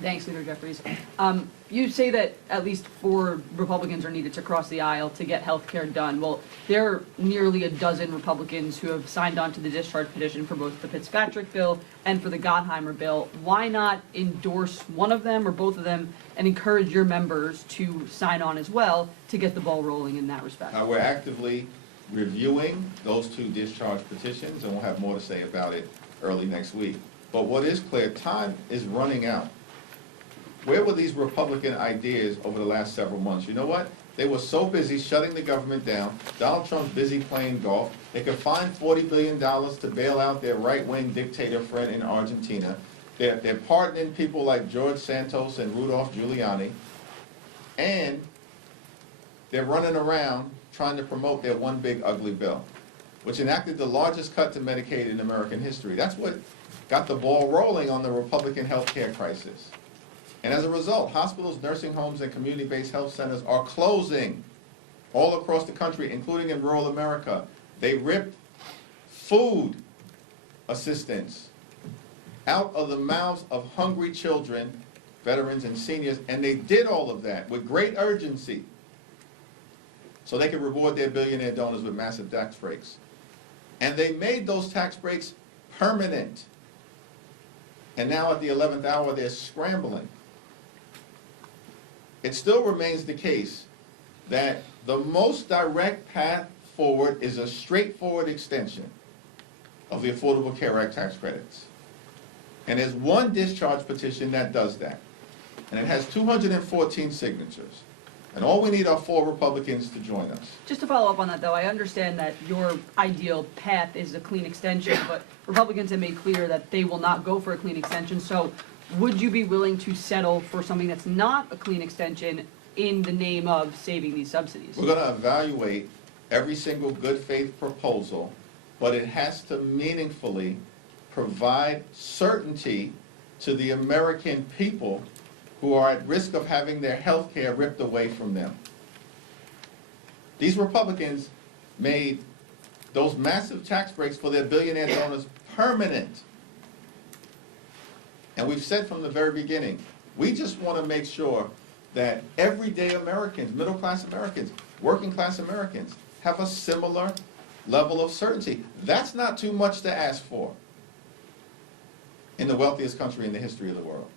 Thanks, Leader Jeffries. You say that at least 4 Republicans are needed to cross the aisle to get health care done. Well, there are nearly a dozen Republicans who have signed on to the discharge petition for both the Fitzpatrick bill and for the Gottheimer bill. Why not endorse one of them or both of them and encourage your members to sign on as well to get the ball rolling in that respect? We're actively reviewing those 2 discharge petitions, and we'll have more to say about it early next week. But what is clear, time is running out. Where were these Republican ideas over the last several months? You know what? They were so busy shutting the government down. Donald Trump's busy playing golf. They could find $40 billion to bail out their right-wing dictator friend in Argentina. They're pardoning people like George Santos and Rudolph Giuliani. And they're running around trying to promote their one big ugly bill, which enacted the largest cut to Medicaid in American history. That's what got the ball rolling on the Republican health care crisis. And as a result, hospitals, nursing homes, and community-based health centers are closing all across the country, including in rural America. They ripped food assistance out of the mouths of hungry children, veterans, and seniors, and they did all of that with great urgency so they could reward their billionaire donors with massive tax breaks. And they made those tax breaks permanent. And now at the 11th hour, they're scrambling. It still remains the case that the most direct path forward is a straightforward extension of the Affordable Care Act tax credits. And there's one discharge petition that does that. And it has 214 signatures. And all we need are 4 Republicans to join us. Just to follow up on that, though, I understand that your ideal path is a clean extension, but Republicans have made clear that they will not go for a clean extension. So would you be willing to settle for something that's not a clean extension in the name of saving these subsidies? We're going to evaluate every single good faith proposal, but it has to meaningfully provide certainty to the American people who are at risk of having their health care ripped away from them. These Republicans made those massive tax breaks for their billionaire donors permanent. And we've said from the very beginning, we just want to make sure that everyday Americans, middle-class Americans, working-class Americans, have a similar level of certainty. That's not too much to ask for in the wealthiest country in the history of the world.